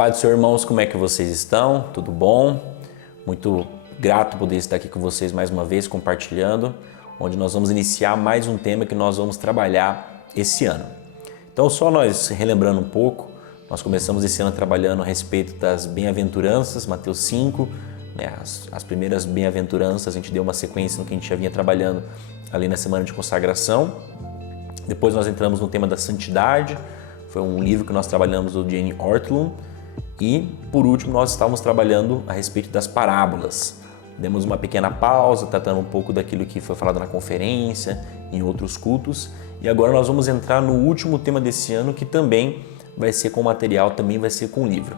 paz do Senhor, irmãos, como é que vocês estão? Tudo bom? Muito grato poder estar aqui com vocês mais uma vez, compartilhando, onde nós vamos iniciar mais um tema que nós vamos trabalhar esse ano. Então, só nós relembrando um pouco, nós começamos esse ano trabalhando a respeito das bem-aventuranças, Mateus 5, né, as primeiras bem-aventuranças, a gente deu uma sequência no que a gente já vinha trabalhando ali na semana de consagração. Depois nós entramos no tema da santidade, foi um livro que nós trabalhamos do Jane Ortlund. E, por último, nós estávamos trabalhando a respeito das parábolas. Demos uma pequena pausa, tratando um pouco daquilo que foi falado na conferência, em outros cultos. E agora nós vamos entrar no último tema desse ano, que também vai ser com material, também vai ser com livro.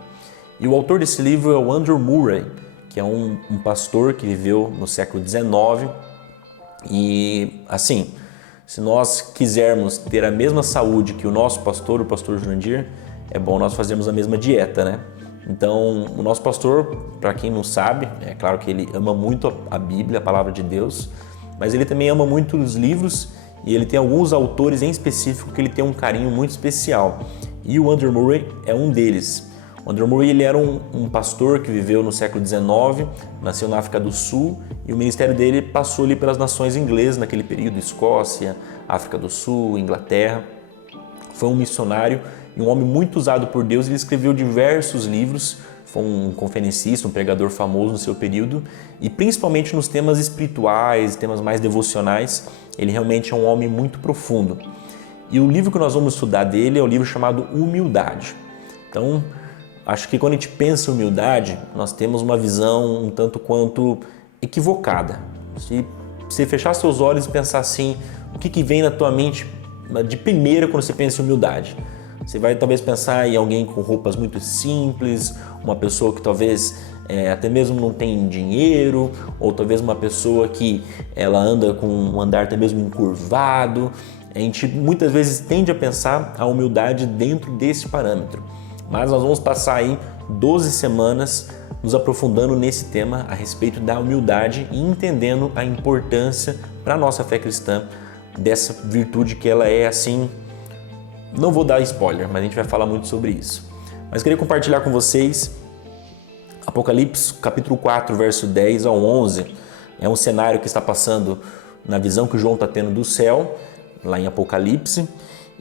E o autor desse livro é o Andrew Murray, que é um pastor que viveu no século XIX. E, assim, se nós quisermos ter a mesma saúde que o nosso pastor, o pastor Jurandir, é bom nós fazermos a mesma dieta, né? Então, o nosso pastor, para quem não sabe, é claro que ele ama muito a Bíblia, a Palavra de Deus, mas ele também ama muito os livros e ele tem alguns autores em específico que ele tem um carinho muito especial. E o Andrew Murray é um deles. O Andrew Murray ele era um pastor que viveu no século XIX, nasceu na África do Sul e o ministério dele passou ali pelas nações inglesas naquele período, Escócia, África do Sul, Inglaterra. Foi um missionário e um homem muito usado por Deus. Ele escreveu diversos livros, foi um conferencista, um pregador famoso no seu período e principalmente nos temas espirituais, temas mais devocionais, ele realmente é um homem muito profundo. E o livro que nós vamos estudar dele é o livro chamado Humildade. Então, acho que quando a gente pensa em humildade, nós temos uma visão um tanto quanto equivocada. Se você fechar seus olhos e pensar assim, o que vem na tua mente de primeira quando você pensa em humildade? Você vai talvez pensar em alguém com roupas muito simples, uma pessoa que talvez até mesmo não tem dinheiro, ou talvez uma pessoa que ela anda com um andar até mesmo encurvado. A gente muitas vezes tende a pensar a humildade dentro desse parâmetro. Mas nós vamos passar aí 12 semanas nos aprofundando nesse tema a respeito da humildade e entendendo a importância para a nossa fé cristã dessa virtude que ela é assim. Não vou dar spoiler, mas a gente vai falar muito sobre isso. Mas queria compartilhar com vocês Apocalipse, capítulo 4, verso 10 ao 11. É um cenário que está passando na visão que João está tendo do céu, lá em Apocalipse.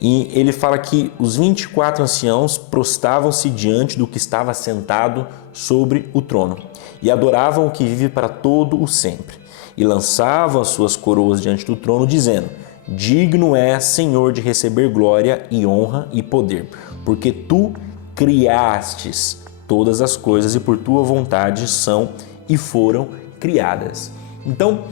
E ele fala que os 24 anciãos prostravam-se diante do que estava sentado sobre o trono e adoravam o que vive para todo o sempre. E lançavam as suas coroas diante do trono, dizendo: digno é, Senhor, de receber glória e honra e poder, porque tu criastes todas as coisas e por tua vontade são e foram criadas. Então,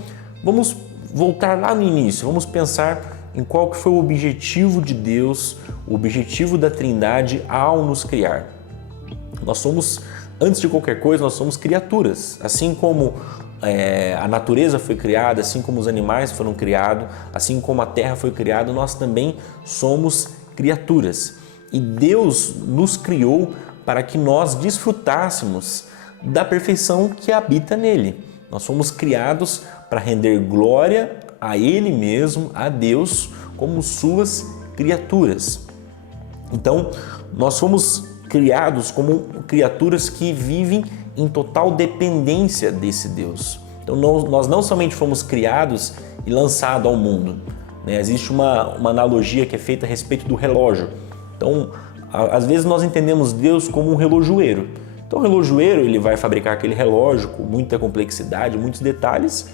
vamos voltar lá no início, vamos pensar em qual que foi o objetivo de Deus, o objetivo da Trindade ao nos criar. Nós somos, antes de qualquer coisa, nós somos criaturas, assim como a natureza foi criada, assim como os animais foram criados, assim como a terra foi criada, nós também somos criaturas. E Deus nos criou para que nós desfrutássemos da perfeição que habita nele. Nós fomos criados para render glória a Ele mesmo, a Deus, como suas criaturas. Então, nós fomos criados como criaturas que vivem em total dependência desse Deus. Então, nós não somente fomos criados e lançados ao mundo, né? Existe uma analogia que é feita a respeito do relógio. Então, às vezes nós entendemos Deus como um relojoeiro. Então, o relojoeiro ele vai fabricar aquele relógio com muita complexidade, muitos detalhes.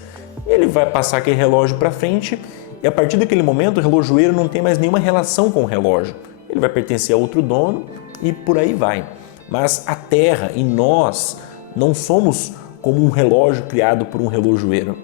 Ele vai passar aquele relógio para frente e a partir daquele momento o relojoeiro não tem mais nenhuma relação com o relógio. Ele vai pertencer a outro dono e por aí vai. Mas a Terra e nós não somos como um relógio criado por um relojoeiro.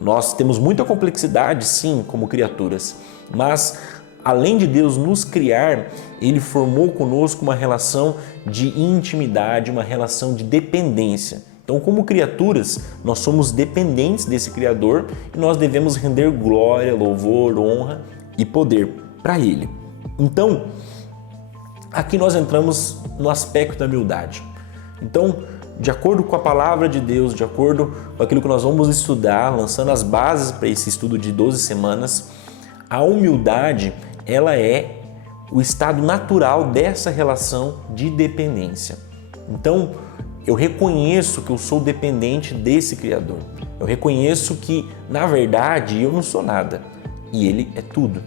Nós temos muita complexidade, sim, como criaturas, mas além de Deus nos criar, Ele formou conosco uma relação de intimidade, uma relação de dependência. Então, como criaturas, nós somos dependentes desse Criador e nós devemos render glória, louvor, honra e poder para Ele. Então, aqui nós entramos no aspecto da humildade. Então, de acordo com a palavra de Deus, de acordo com aquilo que nós vamos estudar, lançando as bases para esse estudo de 12 semanas, a humildade, ela é o estado natural dessa relação de dependência. Então, eu reconheço que eu sou dependente desse Criador. Eu reconheço que, na verdade, eu não sou nada e Ele é tudo.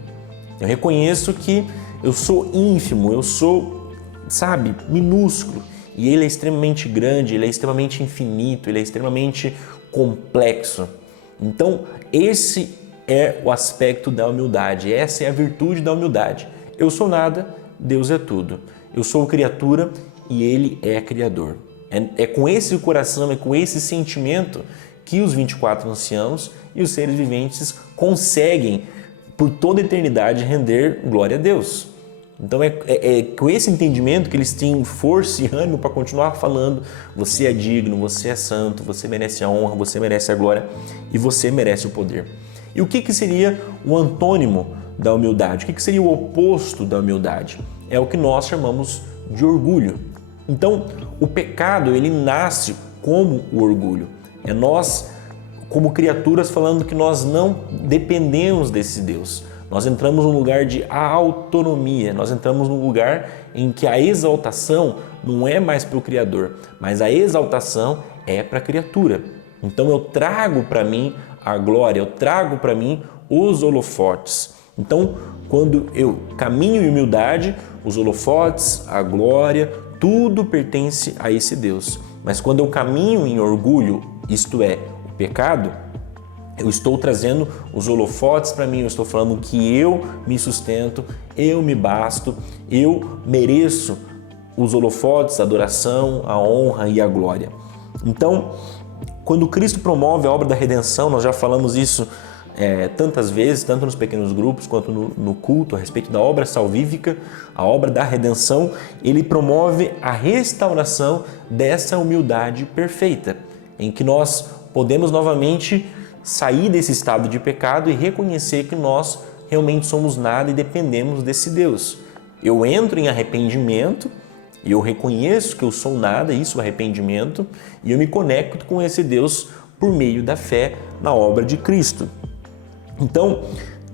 Eu reconheço que eu sou ínfimo, eu sou, minúsculo. E Ele é extremamente grande, Ele é extremamente infinito, Ele é extremamente complexo. Então, esse é o aspecto da humildade, essa é a virtude da humildade. Eu sou nada, Deus é tudo. Eu sou criatura e Ele é Criador. É com esse coração, é com esse sentimento que os 24 anciãos e os seres viventes conseguem, por toda a eternidade, render glória a Deus. Então é com esse entendimento que eles têm força e ânimo para continuar falando: você é digno, você é santo, você merece a honra, você merece a glória e você merece o poder. E o que seria o antônimo da humildade? O que seria o oposto da humildade? É o que nós chamamos de orgulho. Então, o pecado, ele nasce como o orgulho. É nós, como criaturas, falando que nós não dependemos desse Deus. Nós entramos num lugar de autonomia, nós entramos num lugar em que a exaltação não é mais para o Criador, mas a exaltação é para a criatura. Então eu trago para mim a glória, eu trago para mim os holofotes. Então, quando eu caminho em humildade, os holofotes, a glória, tudo pertence a esse Deus. Mas quando eu caminho em orgulho, isto é, o pecado, eu estou trazendo os holofotes para mim, eu estou falando que eu me sustento, eu me basto, eu mereço os holofotes, a adoração, a honra e a glória. Então, quando Cristo promove a obra da redenção, nós já falamos isso tantas vezes, tanto nos pequenos grupos quanto no culto, a respeito da obra salvífica, a obra da redenção, ele promove a restauração dessa humildade perfeita, em que nós podemos novamente sair desse estado de pecado e reconhecer que nós realmente somos nada e dependemos desse Deus. Eu entro em arrependimento e eu reconheço que eu sou nada, isso é arrependimento, e eu me conecto com esse Deus por meio da fé na obra de Cristo. Então,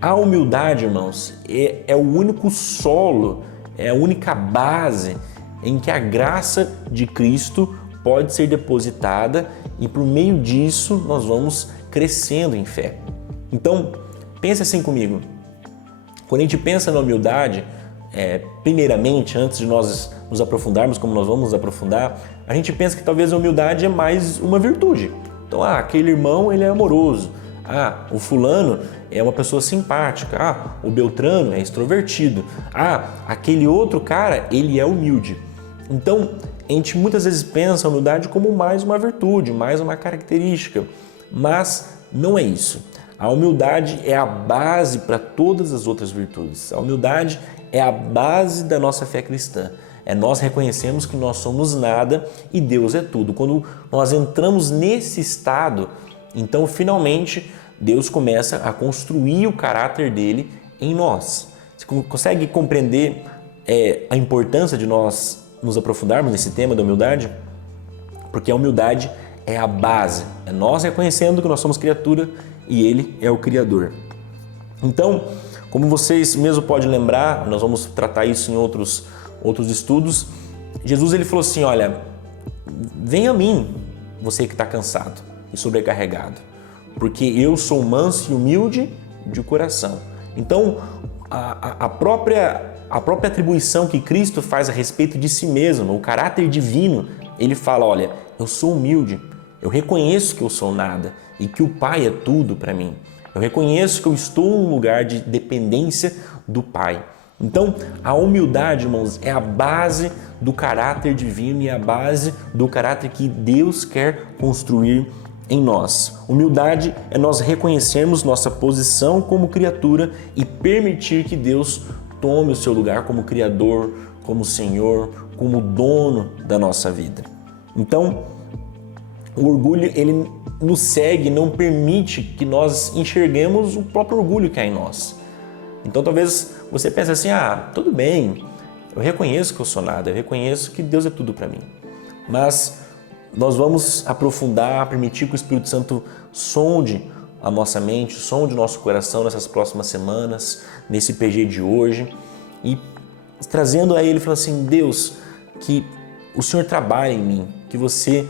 a humildade, irmãos, é o único solo, é a única base em que a graça de Cristo pode ser depositada e por meio disso nós vamos crescendo em fé. Então, pense assim comigo. Quando a gente pensa na humildade, primeiramente, antes de nós nos aprofundarmos como nós vamos nos aprofundar, a gente pensa que talvez a humildade é mais uma virtude. Então, aquele irmão, ele é amoroso. O fulano é uma pessoa simpática. O Beltrano é extrovertido. Aquele outro cara, ele é humilde. Então, a gente muitas vezes pensa a humildade como mais uma virtude, mais uma característica. Mas não é isso. A humildade é a base para todas as outras virtudes. A humildade é a base da nossa fé cristã. Nós reconhecemos que nós somos nada e Deus é tudo. Quando nós entramos nesse estado, então finalmente Deus começa a construir o caráter dele em nós. Você consegue compreender a importância de nós nos aprofundarmos nesse tema da humildade? Porque a humildade é a base, é nós reconhecendo que nós somos criatura e Ele é o Criador. Então, como vocês mesmo podem lembrar, nós vamos tratar isso em outros estudos, Jesus ele falou assim: olha, venha a mim, você que está cansado e sobrecarregado, porque eu sou manso e humilde de coração. Então, a própria atribuição que Cristo faz a respeito de si mesmo, o caráter divino, ele fala: olha, eu sou humilde, eu reconheço que eu sou nada e que o Pai é tudo para mim. Eu reconheço que eu estou em um lugar de dependência do Pai. Então, a humildade, irmãos, é a base do caráter divino e a base do caráter que Deus quer construir em nós. Humildade é nós reconhecermos nossa posição como criatura e permitir que Deus tome o seu lugar como Criador, como Senhor, como dono da nossa vida. Então, o orgulho, ele nos segue, não permite que nós enxerguemos o próprio orgulho que há em nós. Então, talvez você pense assim: tudo bem, eu reconheço que eu sou nada, eu reconheço que Deus é tudo para mim. Mas nós vamos aprofundar, permitir que o Espírito Santo sonde a nossa mente, sonde o nosso coração nessas próximas semanas, nesse PG de hoje, e trazendo a Ele, falando assim: Deus, que o Senhor trabalhe em mim, que você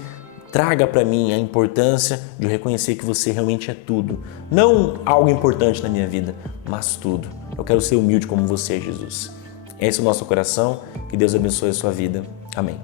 traga para mim a importância de eu reconhecer que você realmente é tudo. Não algo importante na minha vida, mas tudo. Eu quero ser humilde como você, Jesus. Esse é o nosso coração. Que Deus abençoe a sua vida. Amém.